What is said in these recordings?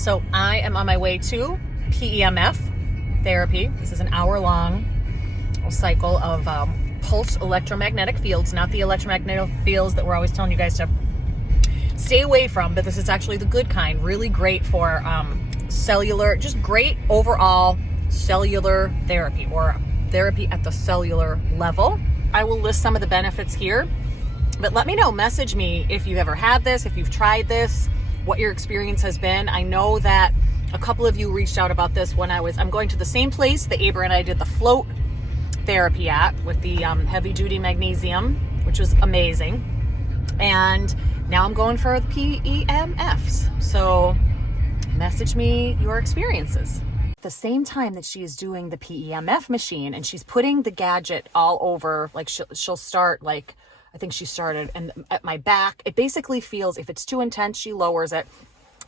So I am on my way to PEMF therapy. This is an hour-long cycle of pulsed electromagnetic fields, not the electromagnetic fields that we're always telling you guys to stay away from, but this is actually the good kind. Really great for cellular, just great overall cellular therapy, or therapy at the cellular level. I will list some of the benefits here, but let me know, message me if you've ever had this, if you've tried this, what your experience has been. I know that a couple of you reached out about this when I'm going to the same place that Abra and I did the float therapy at with the heavy duty magnesium, which was amazing. And now I'm going for the PEMFs. So message me your experiences. At the same time that she is doing the PEMF machine and she's putting the gadget all over, like she'll start, like I think she started and at my back, it basically feels, if it's too intense, she lowers it.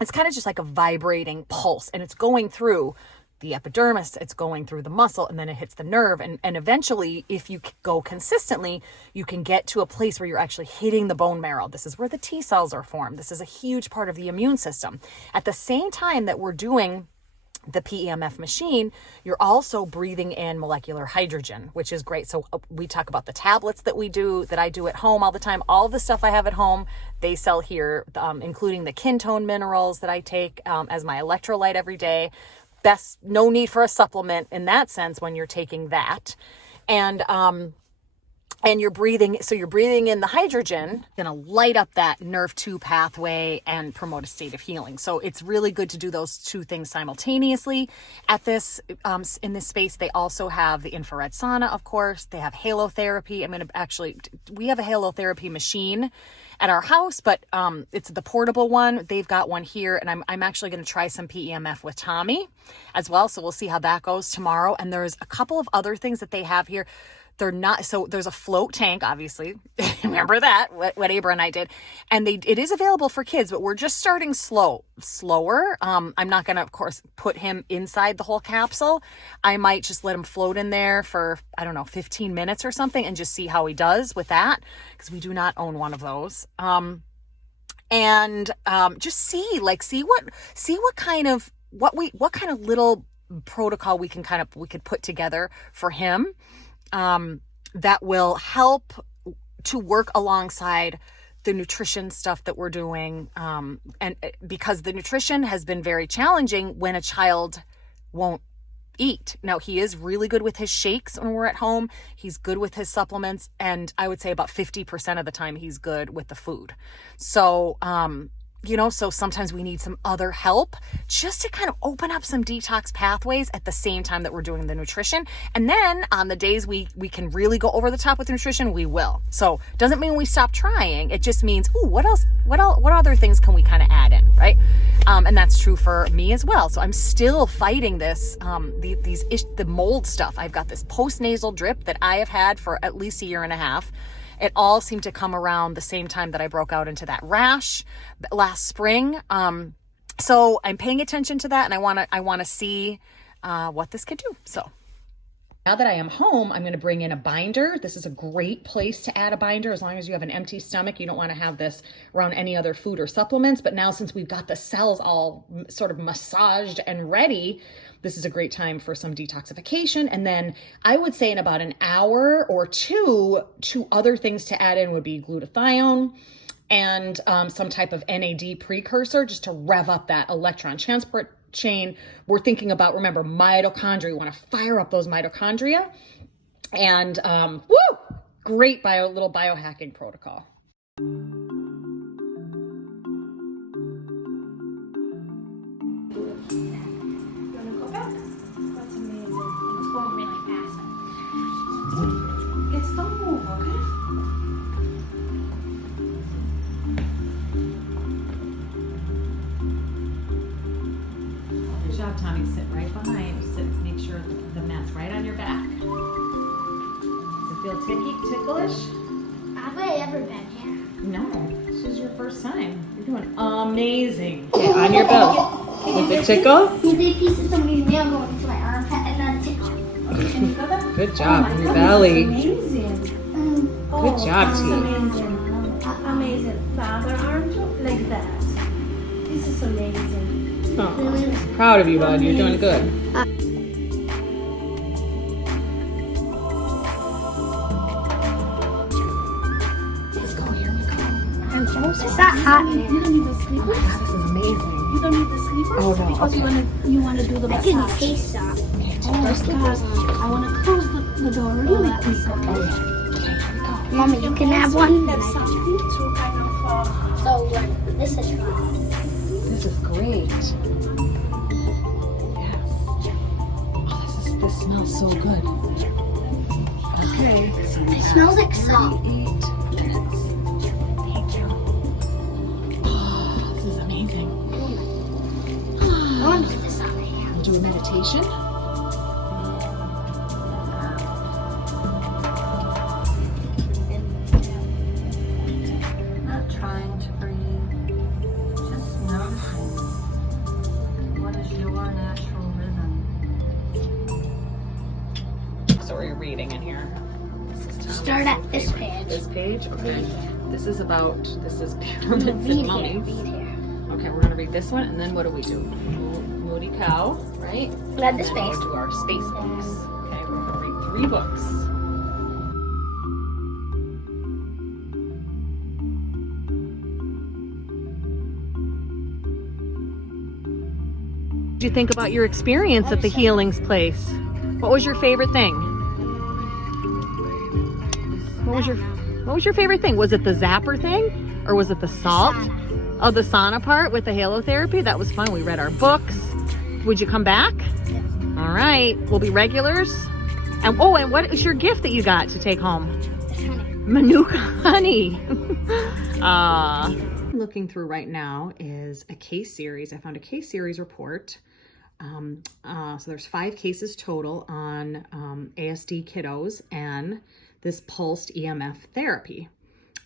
It's kind of just like a vibrating pulse, and it's going through the epidermis, it's going through the muscle, and then it hits the nerve. And eventually, if you go consistently, you can get to a place where you're actually hitting the bone marrow. This is where the T cells are formed. This is a huge part of the immune system. At the same time that we're doing the PEMF machine, you're also breathing in molecular hydrogen, which is great. So we talk about the tablets that I do at home all the time. All the stuff I have at home, they sell here, including the Quinton minerals that I take as my electrolyte every day. Best, no need for a supplement in that sense when you're taking that. And you're breathing in the hydrogen, gonna light up that nerve 2 pathway and promote a state of healing. So it's really good to do those two things simultaneously at this, in this space. They also have the infrared sauna, of course. They have halotherapy. We have a halotherapy machine at our house, but it's the portable one. They've got one here, and I'm actually gonna try some PEMF with Tommy as well. So we'll see how that goes tomorrow. And there's a couple of other things that they have here. So there's a float tank, obviously. Remember that, what Abra and I did. And it is available for kids, but we're just starting slower. I'm not going to, of course, put him inside the whole capsule. I might just let him float in there for, 15 minutes or something and just see how he does with that, because we do not own one of those. Just see what kind of little protocol we could put together for him. That will help to work alongside the nutrition stuff that we're doing. And because the nutrition has been very challenging when a child won't eat. Now, he is really good with his shakes when we're at home. He's good with his supplements. And I would say about 50% of the time he's good with the food. So, so sometimes we need some other help just to kind of open up some detox pathways at the same time that we're doing the nutrition. And then on the days we can really go over the top with nutrition, we will. So doesn't mean we stop trying. It just means, what other things can we kind of add in, right? And that's true for me as well. So I'm still fighting this, the mold stuff. I've got this post-nasal drip that I have had for at least a year and a half. It all seemed to come around the same time that I broke out into that rash last spring. So I'm paying attention to that, and I want to see what this could do. So now that I am home, I'm going to bring in a binder. This is a great place to add a binder as long as you have an empty stomach. You don't want to have this around any other food or supplements. But now, since we've got the cells all sort of massaged and ready, this is a great time for some detoxification. And then I would say in about an hour or two other things to add in would be glutathione and some type of NAD precursor, just to rev up that electron transport chain. We're thinking about, remember, mitochondria. We want to fire up those mitochondria. And great little biohacking protocol. Tommy, sit right behind. Make sure the mat's right on your back. Does it feel ticklish? Have I ever been here? No, this is your first time. You're doing amazing. Okay, on your belly. Does it tickle? There's a piece of somebody's nail going into my armpit and then tickle. Okay, can you go there? Good job on your belly. Amazing. Good job, T. Amazing. Amazing. The other arm too, like that. This is amazing. Really. Proud of you, bud. You're doing good. It's not hot in You here. don't need the sleepers. This is amazing. You don't need the sleepers Oh, no, because okay. you wanna do the I can massage. taste that. Oh God, I wanna close the door really quick. Mommy, you can have one. That's something to kind of. So what? This is fun. This is great. Yes. Oh, this smells so good. Okay. So It smells like salt. 8 minutes. Thank you. Oh, this is amazing. I want to do this on my hand. Do a meditation. Not trying to breathe, just noticing what is your natural rhythm. So we're reading in here. Start at this page. This page? Okay. This is Read pyramids and here. mummies. Read here. Okay, we're gonna read this one, and then what do we do? Moody Cow, right? Read the And then space. go to our space books. Okay, we're gonna read 3 books. What did you think about your experience at the Healings Place? What was your favorite thing? What was your favorite thing? Was it the zapper thing, or was it the salt? Sauna. Oh, the sauna part with the halotherapy? That was fun. We read our books. Would you come back? Yes. All right. We'll be regulars. And what is your gift that you got to take home? Honey. Manuka honey. Looking through right now is a case series. I found a case series report. So there's 5 cases total on ASD kiddos and this pulsed EMF therapy.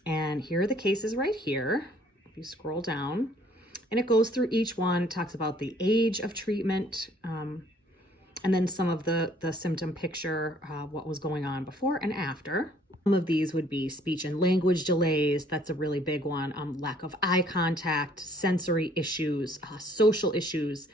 And here are the cases right here. If you scroll down, and it goes through each one. It talks about the age of treatment, and then some of the symptom picture, what was going on before and after. Some of these would be speech and language delays. That's a really big one. Lack of eye contact, sensory issues, social issues,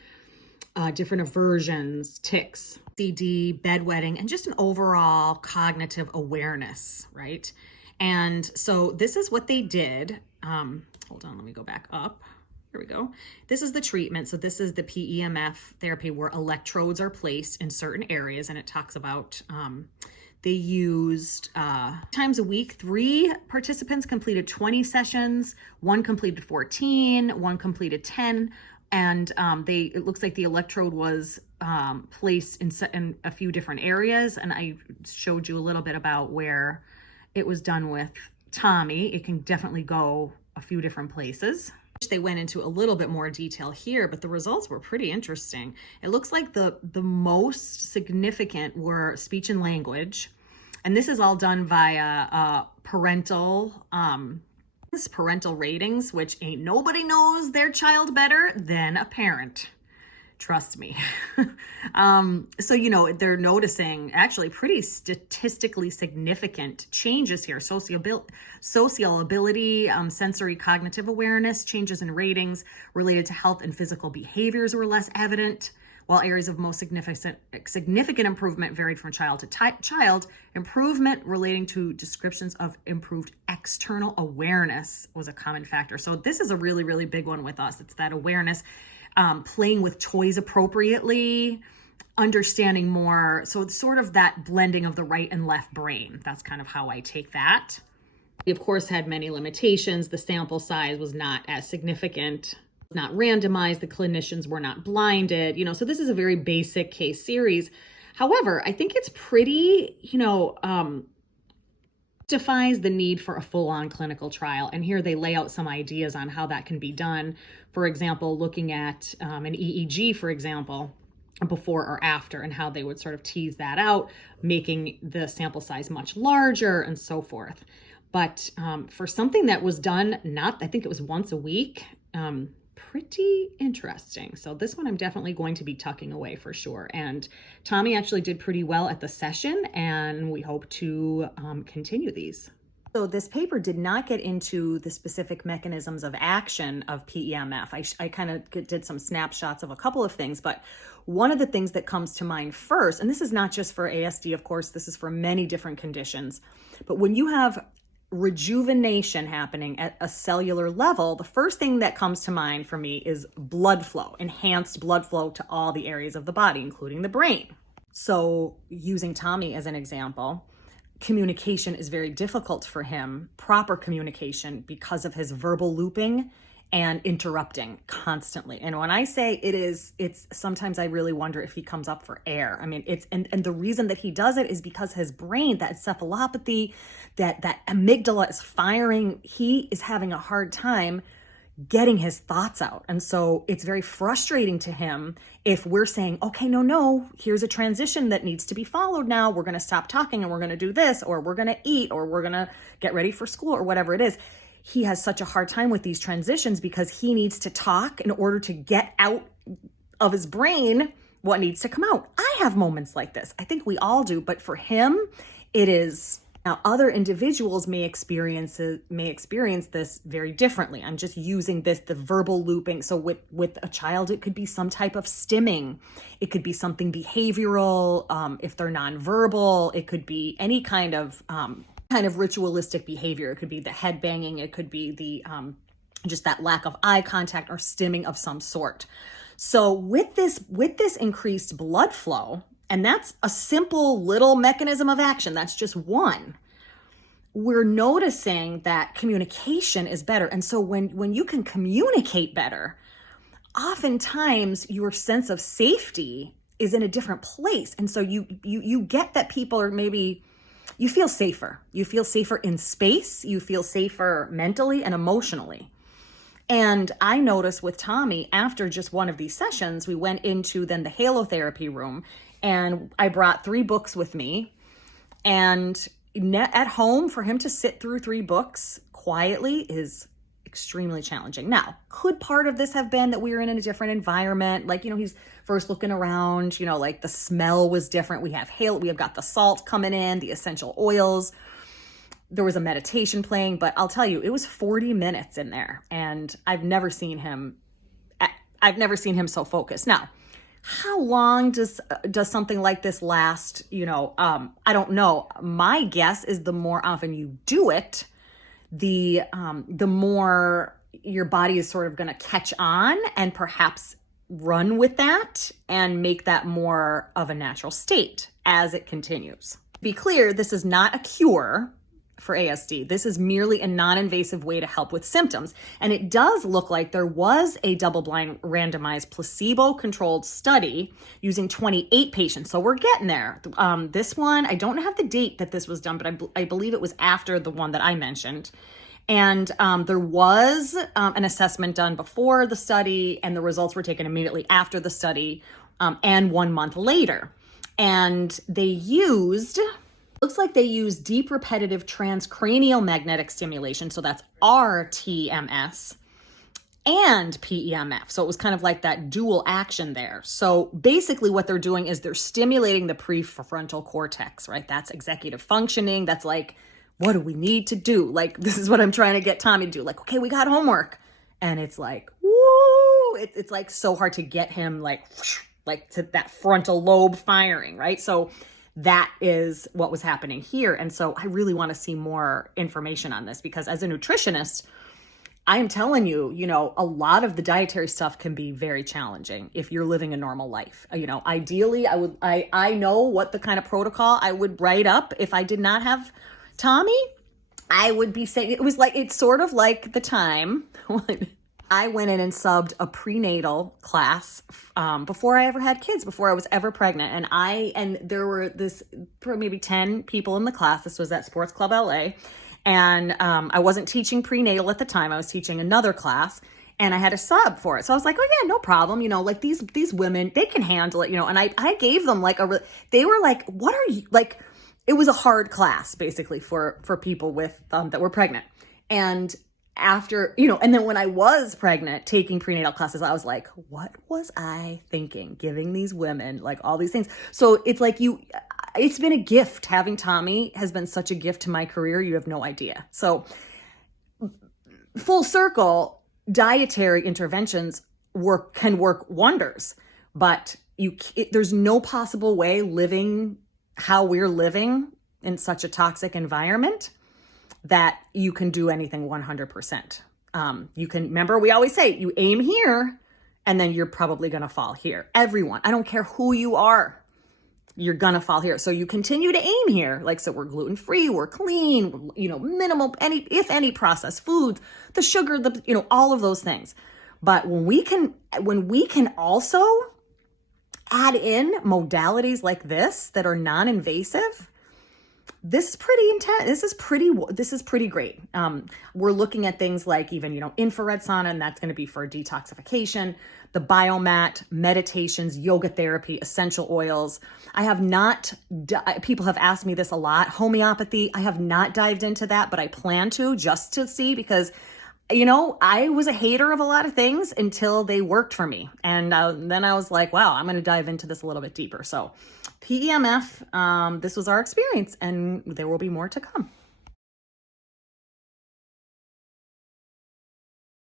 different aversions, tics, CD, bedwetting, and just an overall cognitive awareness, right? And so this is what they did. Hold on, let me go back up. Here we go. This is the treatment. So this is the PEMF therapy where electrodes are placed in certain areas, and it talks about they used times a week. 3 participants completed 20 sessions, 1 completed 14, 1 completed 10, and it looks like the electrode was placed in a few different areas, and I showed you a little bit about where it was done with Tommy. It can definitely go a few different places. They went into a little bit more detail here, but the results were pretty interesting. It looks like the most significant were speech and language, and this is all done via parental ratings, which ain't nobody knows their child better than a parent. Trust me. So, they're noticing actually pretty statistically significant changes here. Social ability, sensory cognitive awareness, changes in ratings related to health and physical behaviors were less evident, while areas of most significant improvement varied from child to child. Improvement relating to descriptions of improved external awareness was a common factor. So this is a really, really big one with us. It's that awareness. Playing with toys appropriately, understanding more. So it's sort of that blending of the right and left brain. That's kind of how I take that. We, of course, had many limitations. The sample size was not as significant, not randomized. The clinicians were not blinded, so this is a very basic case series. However, I think it's pretty, justifies the need for a full-on clinical trial. And here they lay out some ideas on how that can be done. For example, looking at an EEG, for example, before or after, and how they would sort of tease that out, making the sample size much larger and so forth. But for something that was done, I think it was once a week, pretty interesting. So this one I'm definitely going to be tucking away for sure. And Tommy actually did pretty well at the session, and we hope to continue these. So this paper did not get into the specific mechanisms of action of PEMF. I kind of did some snapshots of a couple of things, but one of the things that comes to mind first, and this is not just for ASD, of course, this is for many different conditions, but when you have rejuvenation happening at a cellular level, the first thing that comes to mind for me is blood flow, enhanced blood flow to all the areas of the body, including the brain. So using Tommy as an example, communication is very difficult for him, proper communication, because of his verbal looping and interrupting constantly. And when I say it's sometimes I really wonder if he comes up for air. I mean, and the reason that he does it is because his brain, that encephalopathy, that amygdala is firing. He is having a hard time getting his thoughts out. And so it's very frustrating to him if we're saying, okay, no, here's a transition that needs to be followed now. We're going to stop talking and we're going to do this, or we're going to eat, or we're going to get ready for school, or whatever it is. He has such a hard time with these transitions because he needs to talk in order to get out of his brain what needs to come out. I have moments like this. I think we all do, but for him, it is. Now, other individuals may experience this very differently. I'm just using the verbal looping. So with a child, it could be some type of stimming. It could be something behavioral. If they're nonverbal, it could be any kind of ritualistic behavior. It could be the head banging. It could be the just that lack of eye contact or stimming of some sort. So with this increased blood flow, and that's a simple little mechanism of action, that's just one, we're noticing that communication is better. And so when you can communicate better, oftentimes your sense of safety is in a different place. And so you get that people are maybe, you feel safer. You feel safer in space. You feel safer mentally and emotionally. And I noticed with Tommy, after just one of these sessions, we went into then the halotherapy room, and I brought 3 books with me. And at home, for him to sit through 3 books quietly is extremely challenging. Now, could part of this have been that we were in a different environment? Like, he's first looking around, like the smell was different. We have got the salt coming in, the essential oils. There was a meditation playing, but I'll tell you, it was 40 minutes in there, and I've never seen him so focused. Now, how long does something like this last? I don't know. My guess is the more often you do it, the more your body is sort of going to catch on and perhaps run with that and make that more of a natural state as it continues. Be clear, this is not a cure for ASD. This is merely a non-invasive way to help with symptoms. And it does look like there was a double-blind randomized placebo-controlled study using 28 patients. So we're getting there. This one, I don't have the date that this was done, but I believe it was after the one that I mentioned. And there was an assessment done before the study, and the results were taken immediately after the study and 1 month later. And looks like they used deep repetitive transcranial magnetic stimulation, so that's RTMS, and PEMF. So it was kind of like that dual action there. So basically what they're doing is they're stimulating the prefrontal cortex, right? That's executive functioning. That's like, what do we need to do? Like, this is what I'm trying to get Tommy to do. Like, okay, we got homework. And it's like, woo! It's like so hard to get him like to that frontal lobe firing, right? So that is what was happening here. And so I really want to see more information on this, because as a nutritionist, I am telling you, a lot of the dietary stuff can be very challenging if you're living a normal life. Ideally, I know what the kind of protocol I would write up if I did not have Tommy. I would be saying, it's sort of like the time when I went in and subbed a prenatal class before I ever had kids, before I was ever pregnant. And there were maybe 10 people in the class. This was at Sports Club LA. And I wasn't teaching prenatal at the time. I was teaching another class, and I had a sub for it. So I was like, oh yeah, no problem. These women, they can handle it, and I gave them they were like, what are you, like, it was a hard class basically for people with, that were pregnant. And after, and then when I was pregnant taking prenatal classes, I was like, what was I thinking, giving these women like all these things? So it's like it's been a gift. Having Tommy has been such a gift to my career. You have no idea. So full circle, dietary interventions can work wonders, but there's no possible way living how we're living in such a toxic environment that you can do anything 100%. You can, remember, we always say you aim here and then you're probably going to fall here. Everyone, I don't care who you are, you're going to fall here. So you continue to aim here. Like, so we're gluten-free, we're clean, minimal, if any processed foods, the sugar, all of those things. But when we can also add in modalities like this that are non-invasive, this is pretty intense. This is pretty great. We're looking at things like even, infrared sauna, and that's going to be for detoxification, the biomat, meditations, yoga therapy, essential oils. I have not, people have asked me this a lot, homeopathy. I have not dived into that, but I plan to, just to see, because I was a hater of a lot of things until they worked for me. And then I was like, wow, I'm going to dive into this a little bit deeper. So PEMF, this was our experience, and there will be more to come.